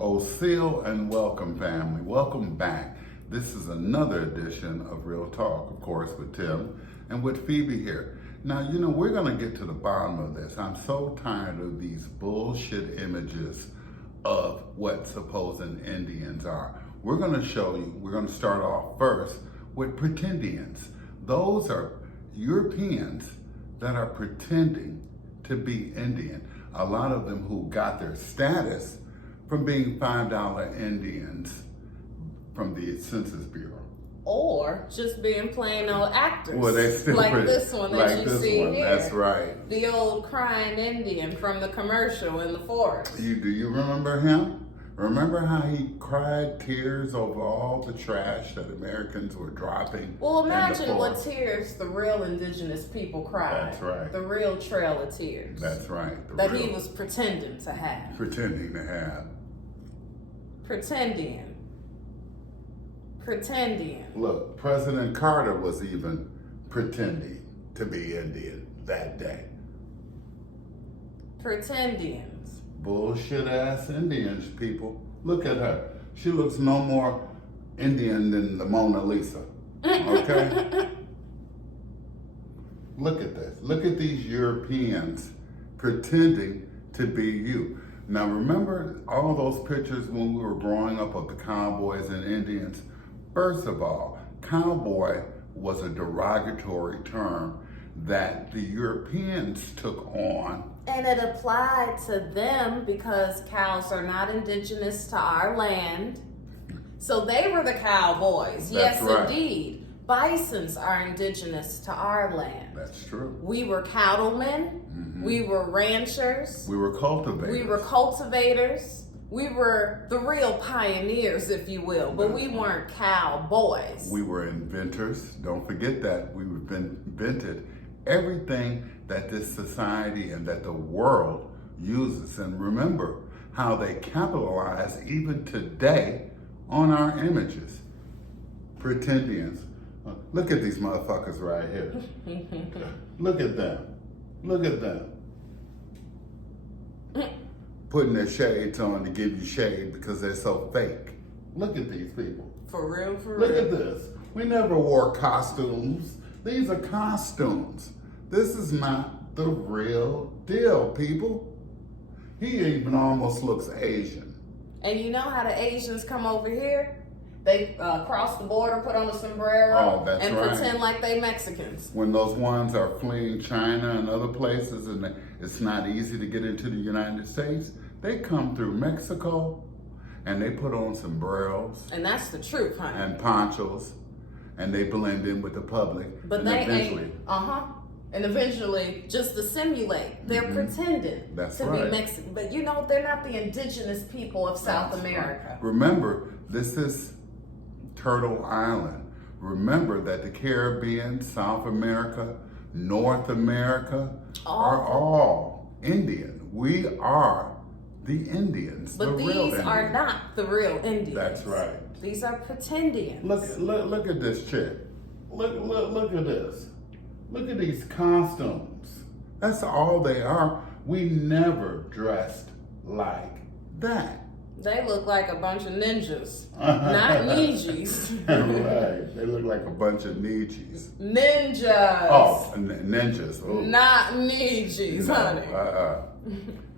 O'Seal and welcome, family. Welcome back. This is another edition of Real Talk, of course, with Tim and with Phoebe here. Now, we're going to get to the bottom of this. I'm so tired of these bullshit images of what supposed Indians are. We're going to show you, we're going to start off first with pretendians. Those are Europeans that are pretending to be Indian. A lot of them who got their status from being $5 Indians from the Census Bureau. Or just being plain old actors. Well, they still like this one that you see here. That's right. The old crying Indian from the commercial in the forest. Do you remember him? Remember how he cried tears over all the trash that Americans were dropping? Well, imagine what tears the real indigenous people cried. That's right. The real trail of tears. That's right. He was pretending to have. Pretending to have. Pretending. Look, President Carter was even pretending to be Indian that day. Pretendians. Bullshit ass Indians, people. Look at her. She looks no more Indian than the Mona Lisa. Okay? Look at this. Look at these Europeans pretending to be you. Now remember all those pictures when we were growing up of the cowboys and Indians? First of all, cowboy was a derogatory term that the Europeans took on. And it applied to them because cows are not indigenous to our land. So they were the cowboys. That's yes, right. Indeed. Bisons are indigenous to our land. That's true. We were cattlemen. Mm-hmm. We were ranchers. We were cultivators. We were the real pioneers, if you will, but we weren't cowboys. We were inventors. Don't forget that. We invented everything that this society and that the world uses. And remember how they capitalize even today on our images. Pretendians. Look at these motherfuckers right here. Look at them. Look at them. Putting their shades on to give you shade because they're so fake. Look at these people. For real. Look at this. We never wore costumes. These are costumes. This is not the real deal, people. He even almost looks Asian. And you know how the Asians come over here? They cross the border, put on a sombrero, and pretend like they Mexicans. When those ones are fleeing China and other places and it's not easy to get into the United States, they come through Mexico and they put on sombreros. And that's the truth, honey. And ponchos, and they blend in with the public. But they eventually, and eventually, just to simulate, they're pretending to be Mexican. But they're not the indigenous people of South America. Right. Remember, this is Turtle Island. Remember that the Caribbean, South America, North America are all Indian. We are the Indians. But these are not the real Indians. That's right. These are pretendians. Look at this chick. Look at this. Look at these costumes. That's all they are. We never dressed like that. They look like a bunch of ninjas, not ninjas. Right. They look like a bunch of ninjas. Ninjas. Oh, ninjas. Ooh. Not ninjas, honey.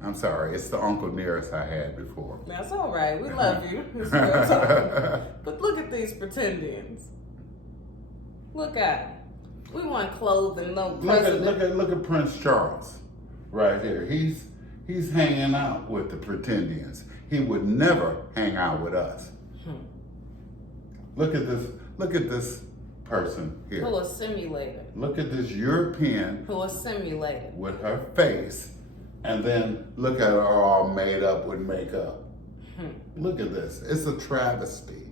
I'm sorry. It's the Uncle Nearest I had before. That's all right. We love you. It's real talk. But look at these pretendians. Look at them. We want clothing, no president. Look at Prince Charles right here. He's hanging out with the pretendians. He would never hang out with us. Look at this person here. Who is simulated. Look at this European. Who is simulated. With her face. And then look at her all made up with makeup. Look at this. It's a travesty.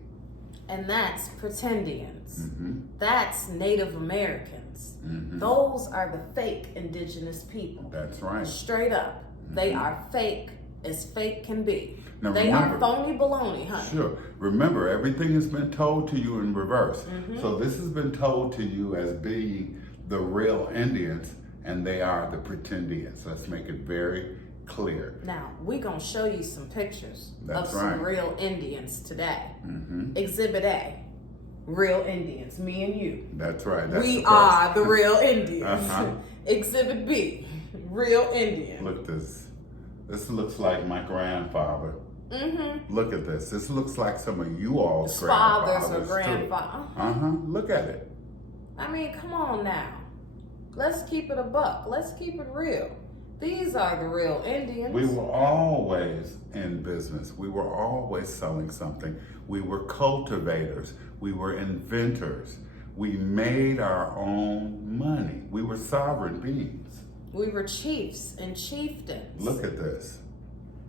And that's pretendians. That's Native Americans. Those are the fake indigenous people. That's right. Straight up. They are fake as fake can be. Now they are phony baloney, honey. Sure. Remember, everything has been told to you in reverse. So this has been told to you as being the real Indians, and they are the pretendians. Let's make it very clear. Now, we're going to show you some pictures That's of some right. real Indians today. Mm-hmm. Exhibit A, real Indians, me and you. That's right. That's We the are first. the real Indians. Uh-huh. Exhibit B, real Indian. Look this. This looks like my grandfather. Mm-hmm. Look at this. This looks like some of you all's Fathers grandfathers or grandfather. too. Uh-huh. Look at it. I mean, come on now. Let's keep it a buck. Let's keep it real. These are the real Indians. We were always in business. We were always selling something. We were cultivators. We were inventors. We made our own money. We were sovereign beings. We were chiefs and chieftains. Look at this.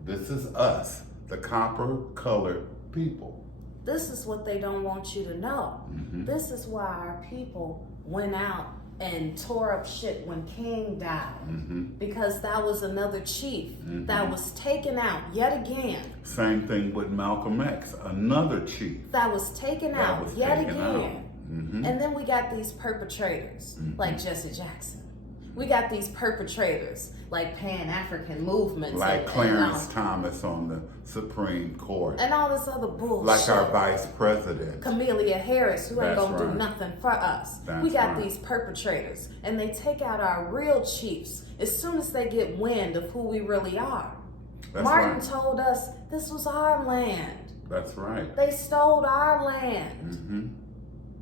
This is us, the copper-colored people. This is what they don't want you to know. Mm-hmm. This is why our people went out and tore up shit when King died. Mm-hmm. Because that was another chief that was taken out yet again. Same thing with Malcolm X, another chief. That was taken That out was yet taken again. out. Mm-hmm. And then we got these perpetrators like Jesse Jackson. We got these perpetrators like Pan-African movements. Like and Clarence Thomas on the Supreme Court. and all this other bullshit. Like our vice president. Camellia Harris, who ain't That's gonna do right. nothing for us. That's We got right. these perpetrators, and they take out our real chiefs as soon as they get wind of who we really are. That's Martin right. told us this was our land. That's right. They stole our land. Mm-hmm.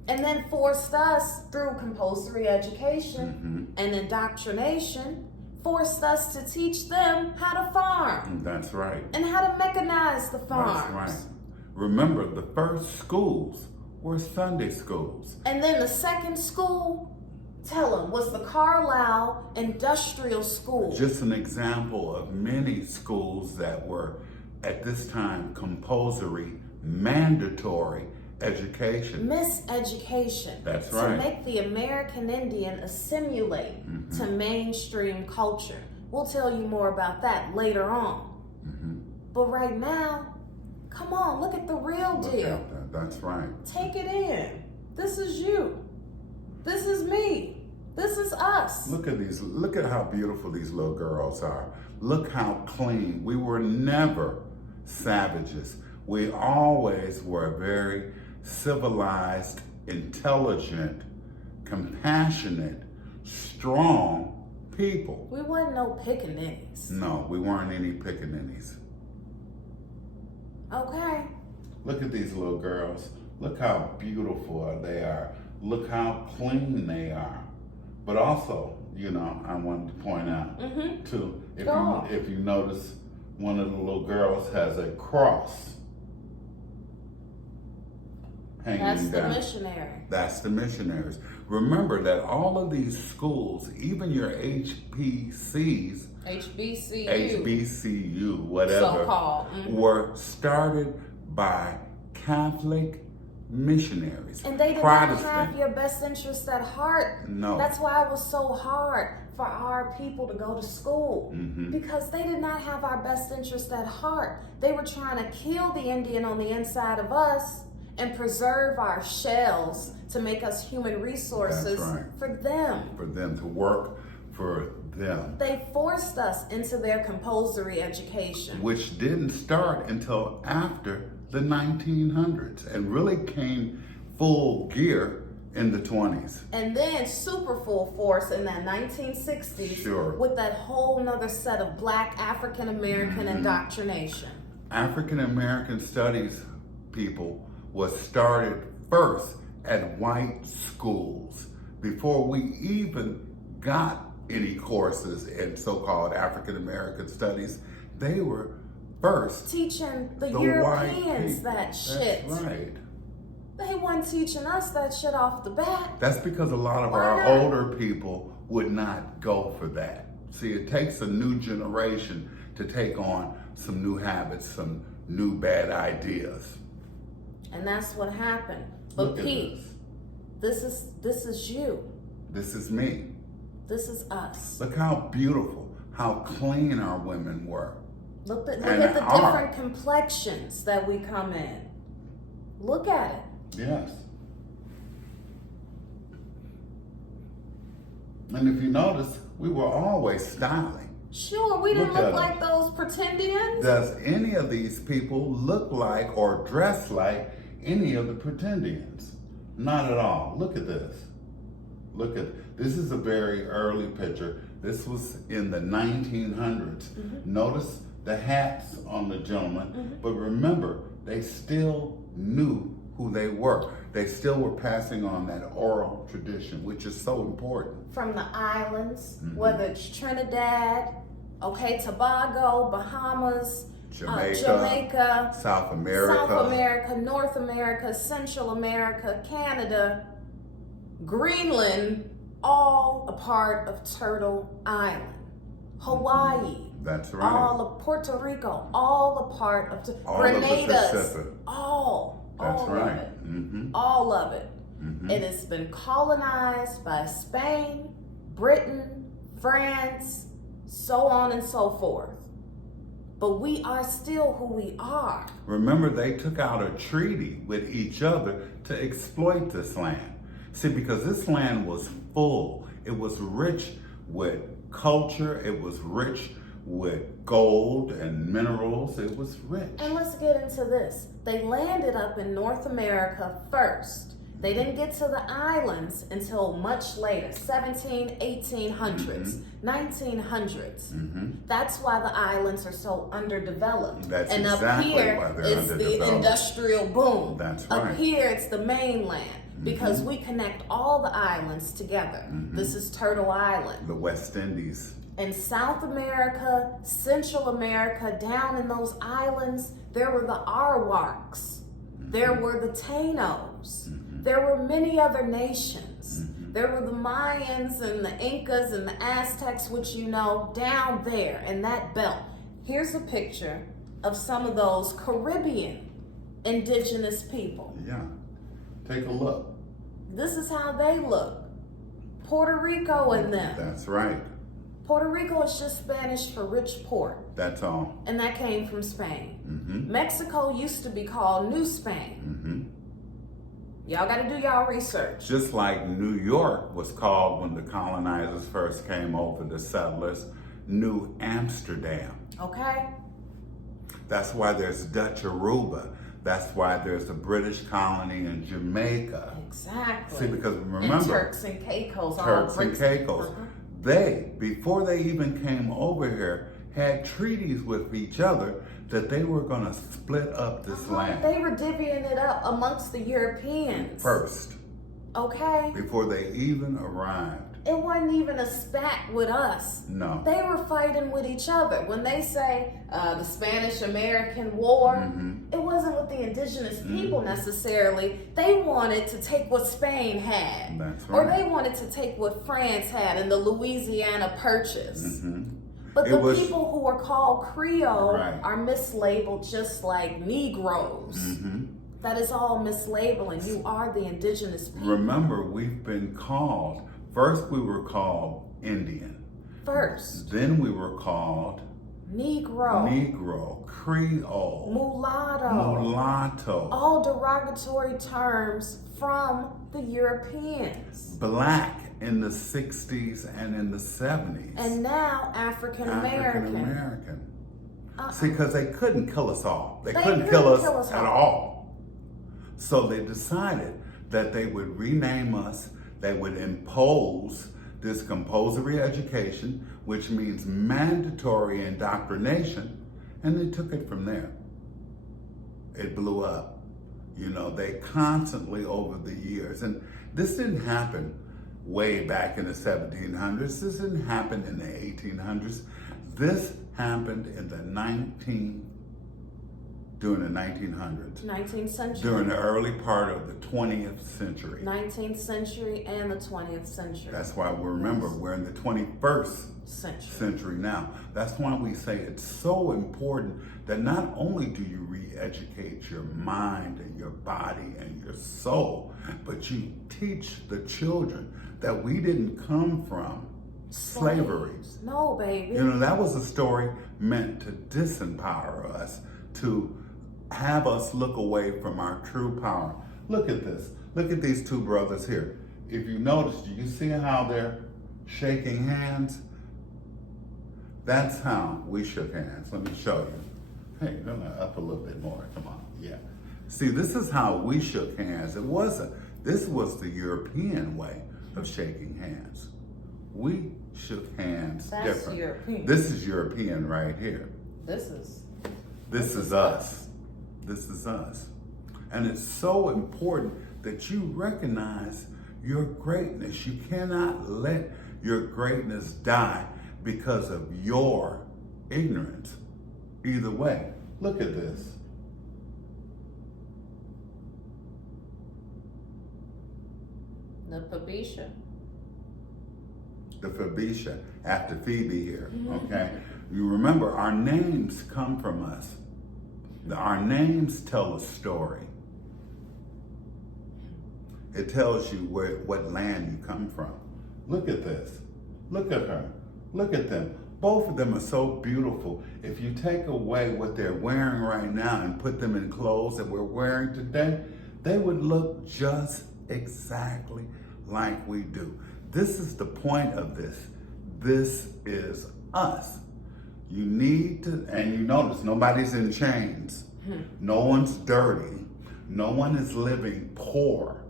And then forced us through compulsory education and indoctrination, forced us to teach them how to farm That's right. and how to mechanize the farms. That's right. Remember, the first schools were Sunday schools. And then the second school, tell them, was the Carlisle Industrial School. Just an example of many schools that were, at this time, compulsory, mandatory education. Miseducation. That's To right. make the American Indian assimilate to mainstream culture. We'll tell you more about that later on. But right now, come on, look at the real Look deal. at that. That's right. Take it in. This is you. This is me. This is us. Look at these. Look at how beautiful these little girls are. Look how clean. We were never savages. We always were very civilized, intelligent, compassionate, strong people. We wasn't no pickaninnies. No, we weren't any pickaninnies. Okay. Look at these little girls. Look how beautiful they are. Look how clean they are. But also, you know, I wanted to point out too, if you notice, one of the little girls has a cross hanging That's the down. missionary. That's the missionaries. Remember that all of these schools, even your HBCs, HBCU, whatever, so-called. were started by Catholic missionaries. And they did not have your best interest at heart. No. That's why it was so hard for our people to go to school. Because they did not have our best interest at heart. They were trying to kill the Indian on the inside of us and preserve our shells to make us human resources for them. For them to work for them. They forced us into their compulsory education. Which didn't start until after the 1900s and really came full gear in the 20s. And then super full force in that 1960s Sure. with that whole nother set of Black African American indoctrination. African American studies, people, was started first at white schools before we even got any courses in so-called African American studies. They were first Teaching the white Europeans people. that shit. That's right. They weren't teaching us that shit off the bat. That's because a lot of Why our not? older people would not go for that. See, it takes a new generation to take on some new habits, some new bad ideas. And that's what happened. But Look at Pete, this is you. This is me. This is us. Look how beautiful, how clean our women were. Look at And the are. different complexions that we come in. Look at it. Yes. And if you notice, we were always styling. Sure, we didn't Look look at like those pretendians. Does any of these people look like or dress like any of the pretendians? Not at all. Look at this. This is a very early picture. This was in the 1900s. Notice the hats on the gentleman, but remember, they still knew who they were. They still were passing on that oral tradition, which is so important. From the islands, whether it's Trinidad, Tobago, Bahamas, Jamaica, South America, North America, Central America, Canada, Greenland, all a part of Turtle Island. Hawaii. That's right. All of Puerto Rico, all a part of Grenada's, all That's of right. it. All of it. It has been colonized by Spain, Britain, France, so on and so forth. But we are still who we are. Remember, they took out a treaty with each other to exploit this land. See, because this land was full. It was rich with culture. It was rich with gold and minerals. It was rich. And let's get into this. They landed up in North America first. They didn't get to the islands until much later, 1800s, 1900s. That's why the islands are so underdeveloped. That's and exactly up here why they're is underdeveloped. the industrial boom. That's right. Up here it's the mainland because we connect all the islands together. This is Turtle Island. The West Indies. In South America, Central America, down in those islands, there were the Arawaks. There were the Tainos. There were many other nations. There were the Mayans and the Incas and the Aztecs, which you know, down there in that belt. Here's a picture of some of those Caribbean indigenous people. Yeah. Take a look. This is how they look. Puerto Rico in them. That's right. Puerto Rico is just Spanish for rich port. That's all. And that came from Spain. Mexico used to be called New Spain. Y'all got to do y'all research. Just like New York was called when the colonizers first came over, the settlers, New Amsterdam. Okay? That's why there's Dutch Aruba. That's why there's a British colony in Jamaica. Exactly. See, because remember, and Turks and Caicos. Turks and Caicos. They, before they even came over here, had treaties with each other that they were going to split up this land. They were divvying it up amongst the Europeans. First. Okay? Before they even arrived. It wasn't even a spat with us. No. They were fighting with each other. When they say the Spanish-American War, it wasn't with the indigenous people necessarily. They wanted to take what Spain had. That's right. Or they wanted to take what France had in the Louisiana Purchase. But the people who are called Creole are mislabeled just like Negroes. That is all mislabeling. You are the indigenous people. Remember, we've been called, first we were called Indian. First. Then we were called Negro, Creole, Mulatto. All derogatory terms from the Europeans. Black in the 60s and in the 70s. And now African American. See, because they couldn't kill us all. They couldn't kill us at all. So they decided that they would rename us, they would impose this compulsory education, which means mandatory indoctrination, and they took it from there. It blew up. You know, they constantly over the years, and this didn't happen way back in the 1700s. This didn't happen in the 1800s. This happened in the during the 1900s. 19th century. During the early part of the 20th century. 19th century and the 20th century. That's why we remember we're in the 21st century now. That's why we say it's so important that not only do you re-educate your mind and your body and your soul, but you teach the children that we didn't come from slavery. No, baby. You know, that was a story meant to disempower us, to have us look away from our true power. Look at this. Look at these two brothers here. If you notice, do you see how they're shaking hands? That's how we shook hands. Let me show you. Hey, up a little bit more. Come on. Yeah. See, this is how we shook hands. This was the European way of shaking hands. We shook hands That's different. European. This is European right here. This is us. This is us. And it's so important that you recognize your greatness. You cannot let your greatness die because of your ignorance. Either way, look at this. the Babisha. The Phoebisha, after Phoebe here, okay? You remember, our names come from us. Our names tell a story. It tells you what land you come from. Look at this. Look at her. Look at them. Both of them are so beautiful. If you take away what they're wearing right now and put them in clothes that we're wearing today, they would look just exactly like we do. This is the point of this. This is us. You need to, and you notice nobody's in chains. No one's dirty. No one is living poor.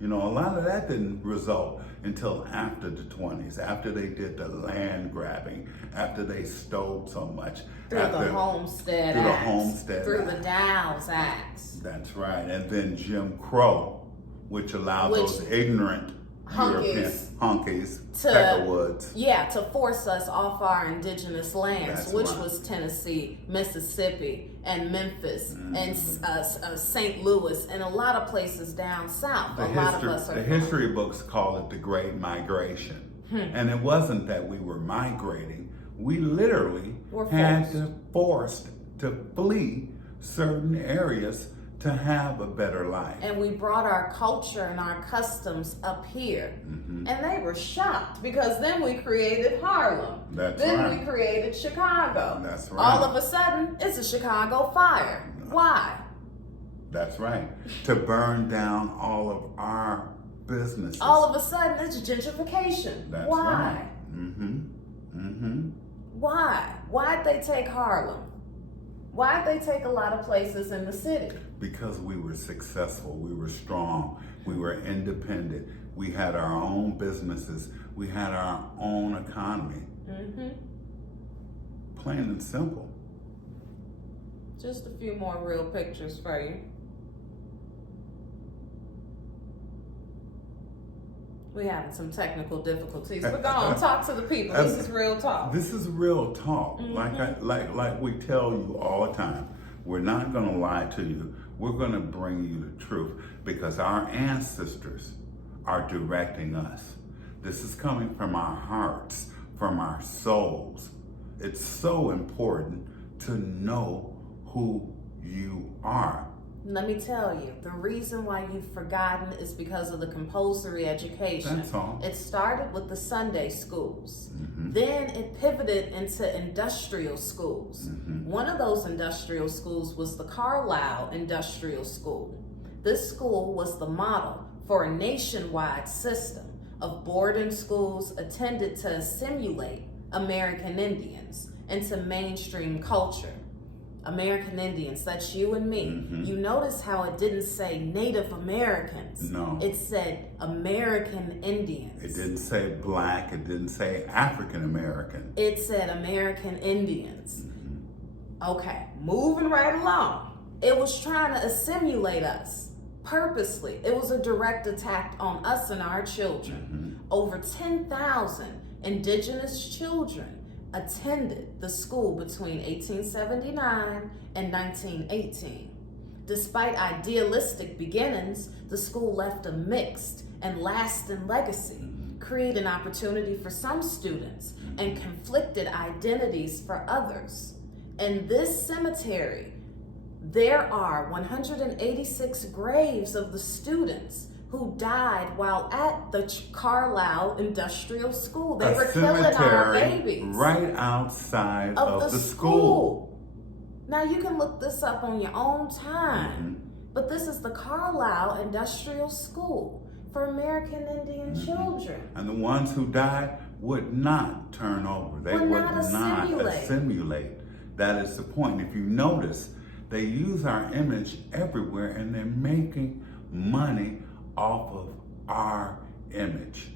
You know, a lot of that didn't result until after the 20s, after they did the land grabbing, after they stole so much. Through the Homestead Act. Through the Dow's Acts. That's right. And then Jim Crow, which allowed those ignorant European honkies, Peckerwoods. Yeah, to force us off our indigenous lands, That's which right. was Tennessee, Mississippi, and Memphis, and St. Louis, and a lot of places down south. The history books call it the Great Migration. And it wasn't that we were migrating. We literally forced to flee certain areas to have a better life. And we brought our culture and our customs up here. And they were shocked because then we created Harlem. Then we created Chicago. That's right. All of a sudden, it's a Chicago fire. Why? That's right. To burn down all of our businesses. All of a sudden, it's gentrification. That's Why? right. Why? Why'd they take Harlem? Why'd they take a lot of places in the city? Because we were successful, we were strong, we were independent, we had our own businesses, we had our own economy. Plain and simple. Just a few more real pictures for you. We're having some technical difficulties, but go on, talk to the people. This is real talk. This is real talk. Like we tell you all the time. We're not going to lie to you. We're going to bring you the truth because our ancestors are directing us. This is coming from our hearts, from our souls. It's so important to know who you are. Let me tell you, the reason why you've forgotten is because of the compulsory education. That's all. It started with the Sunday schools. Then it pivoted into industrial schools. One of those industrial schools was the Carlisle Industrial School. This school was the model for a nationwide system of boarding schools intended to assimilate American Indians into mainstream culture. American Indians, that's you and me. You notice how it didn't say Native Americans. No. It said American Indians. It didn't say black, it didn't say African American. It said American Indians. Okay, moving right along. It was trying to assimilate us purposely. It was a direct attack on us and our children. Over 10,000 indigenous children attended the school between 1879 and 1918. Despite idealistic beginnings, the school left a mixed and lasting legacy, creating opportunity for some students and conflicted identities for others. In this cemetery, there are 186 graves of the students who died while at the Carlisle Industrial School. They were killing our babies. Right outside of the school. Now you can look this up on your own time, but this is the Carlisle Industrial School for American Indian children. And the ones who died would not turn over. They Would would not not assimilate. assimilate. That is the point. If you notice, they use our image everywhere and they're making money off of our image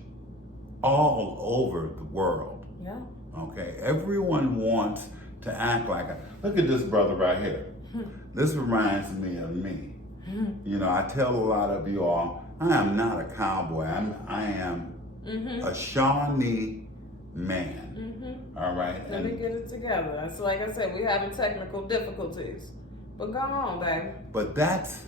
all over the world. Yeah. Okay? Everyone wants to act like it. Look at this brother right here. This reminds me of me. You know, I tell a lot of you all, I am not a cowboy. I am a Shawnee man. All right? Let me get it together. That's like I said, we're having technical difficulties. But go on, baby. But that's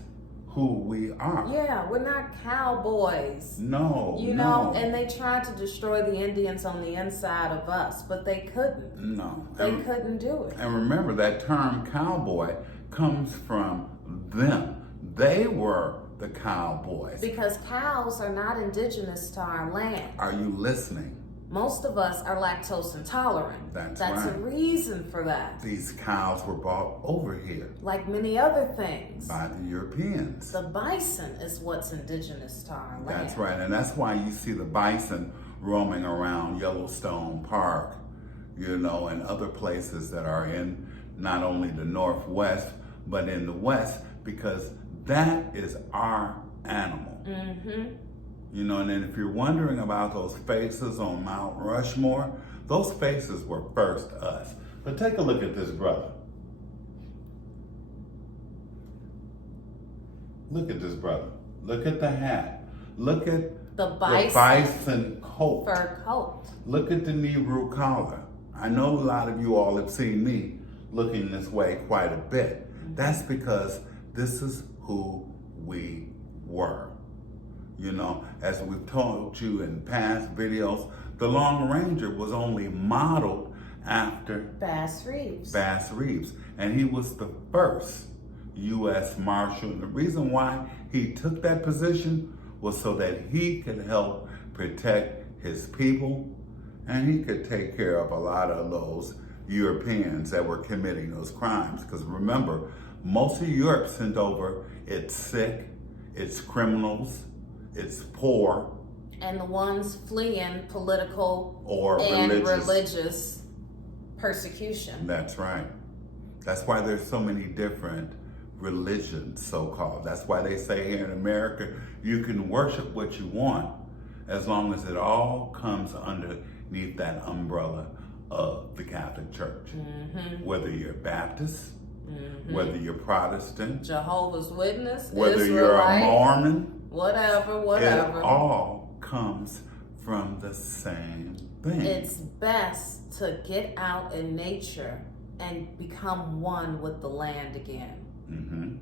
who we are. Yeah, we're not cowboys. No, You know, and they tried to destroy the Indians on the inside of us, but they couldn't. No. They couldn't do it. And remember, that term cowboy comes from them. They were the cowboys. Because cows are not indigenous to our land. Are you listening? Most of us are lactose intolerant. That's a right. reason for that. These cows were brought over here Like many other things. by the Europeans. The bison is what's indigenous to our land. That's right. And that's why you see the bison roaming around Yellowstone Park, you know, and other places that are in not only the Northwest, but in the West, because that is our animal. You know, and then if you're wondering about those faces on Mount Rushmore, those faces were first us. But take a look at this brother. Look at this brother. Look at the hat. Look at The bison coat. fur coat. Look at the Nehru collar. I know a lot of you all have seen me looking this way quite a bit. That's because this is who we were. You know, as we've told you in past videos, the Long Ranger was only modeled after Bass Reeves. Bass Reeves, and he was the first U.S. Marshal. And the reason why he took that position was so that he could help protect his people, and he could take care of a lot of those Europeans that were committing those crimes. Because remember, most of Europe sent over its sick, its criminals, it's poor, And the ones fleeing political or and religious. religious persecution. That's right. That's why there's so many different religions, so-called. That's why they say here in America, you can worship what you want as long as it all comes underneath that umbrella of the Catholic Church. Whether you're Baptist, whether you're Protestant, Jehovah's Witness, whether you're a Israelite, Mormon, whatever. it all comes from the same thing. It's best to get out in nature and become one with the land again.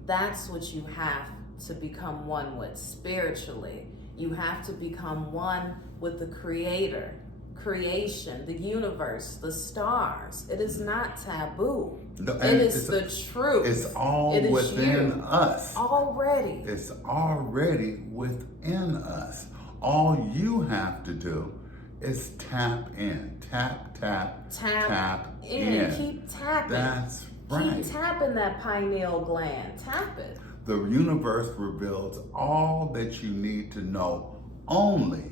That's what you have to become one with spiritually. You have to become one with the Creator, creation, the universe, the stars. It is not taboo. It is the truth. It's all It is within you. us. Already. It's already within us. All you have to do is tap in. Tap in. Keep tapping. That's right. Keep tapping that pineal gland. Tap it. The universe reveals all that you need to know only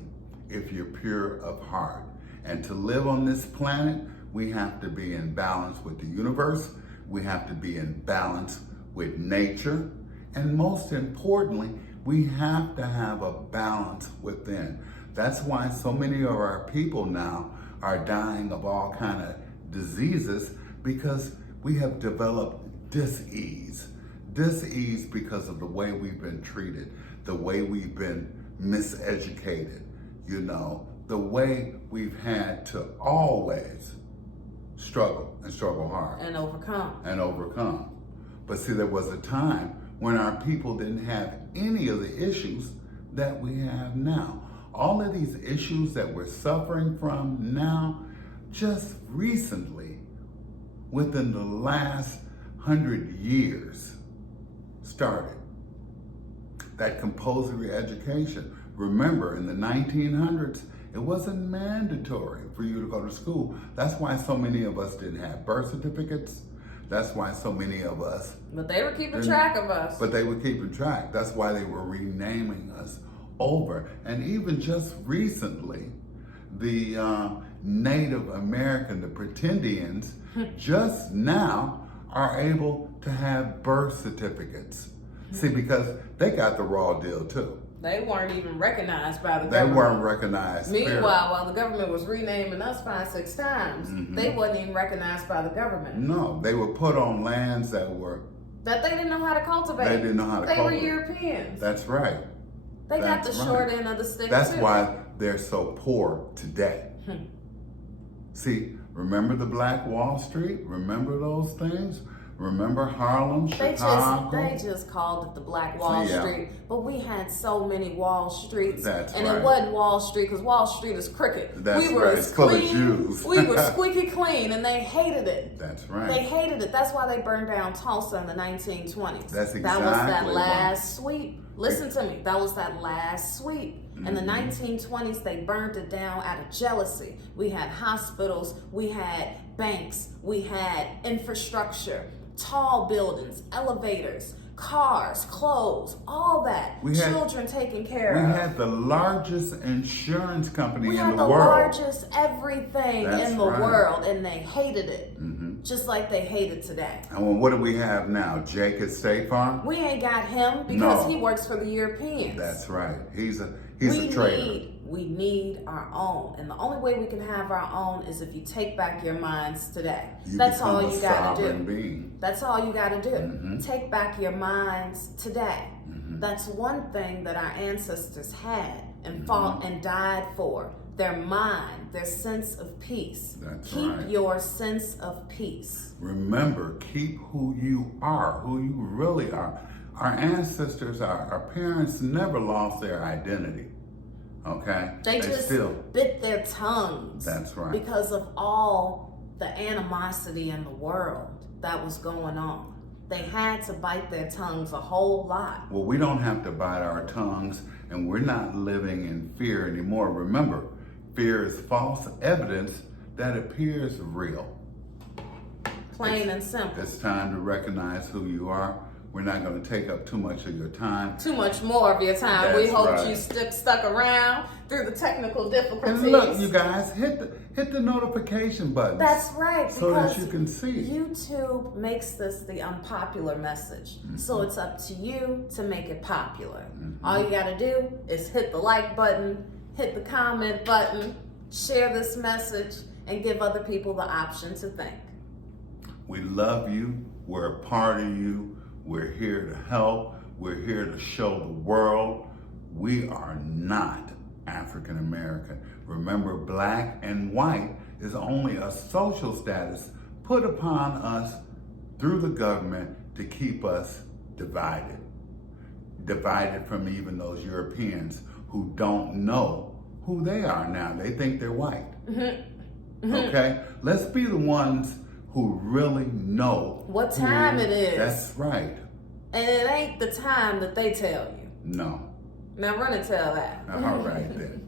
if you're pure of heart. And to live on this planet, we have to be in balance with the universe. We have to be in balance with nature. And most importantly, we have to have a balance within. That's why so many of our people now are dying of all kind of diseases, because we have developed dis-ease. Dis-ease because of the way we've been treated, the way we've been miseducated, you know, the way we've had to always struggle and struggle hard. And overcome. But see, there was a time when our people didn't have any of the issues that we have now. All of these issues that we're suffering from now, just recently, within the last 100 years, started. That compulsory education. Remember, in the 1900s, it wasn't mandatory for you to go to school. That's why so many of us didn't have birth certificates. That's why so many of us... But they were keeping track of us. But they were keeping track. That's why they were renaming us over. And even just recently, the Native American, the pretendians, just now are able to have birth certificates. See, because they got the raw deal too. They weren't even recognized by the They government. weren't recognized. Meanwhile, while the government was renaming us 5-6 times, they wasn't even recognized by the government. No, they were put on lands that they didn't know how to cultivate. They didn't know how to They cultivate. were Europeans. That's right. They got That's the short end of the stick That's too. why they're so poor today. See, remember the Black Wall Street? Remember those things? Remember Harlem, Chicago? They just called it the Black Wall Yeah. Street, but we had so many Wall Streets, That's and right. it wasn't Wall Street because Wall Street is crooked. That's we were right. as It's full of clean. Jews. We were squeaky clean, and they hated it. That's right. They hated it. That's why they burned down Tulsa in the 1920s. That's That was that exactly last sweep. Listen to me. That was that last sweep. In the 1920s, they burned it down out of jealousy. We had hospitals, we had banks, we had infrastructure, tall buildings, elevators, cars, clothes, all that. Children taken care of. We had the largest insurance company We in had the the world. largest everything That's in the right. world, and they hated it. Just like they hate it today. And what do we have now? Jake at State Farm? We ain't got him because No. he works for the Europeans. That's right. He's a traitor. We need our own. And the only way we can have our own is if you take back your minds today. That's all you got to do. Being. That's all you got to do. Take back your minds today. That's one thing that our ancestors had and fought and died for. Their mind, their sense of peace. Keep your sense of peace. Remember, keep who you are, who you really are. Our ancestors, our parents never lost their identity. Okay? They just still bit their tongues. That's right. Because of all the animosity in the world that was going on. They had to bite their tongues a whole lot. Well, we don't have to bite our tongues, and we're not living in fear anymore. Remember, fear is false evidence that appears real. Plain and simple. It's time to recognize who you are. We're not going to take up too much of your time. Too much more of your time. We That's hope right. you stuck around through the technical difficulties. And look, you guys, hit the notification button. That's right. So that because you can see. YouTube makes this the unpopular message. So it's up to you to make it popular. All you got to do is hit the like button, hit the comment button, share this message, and give other people the option to think. We love you. We're a part of you. We're here to help. We're here to show the world we are not African American. Remember, black and white is only a social status put upon us through the government to keep us divided. Divided from even those Europeans who don't know who they are now. They think they're white. Okay? Let's be the ones who really know what time it is. That's right. And it ain't the time that they tell you. No. Now run and tell that. All right then.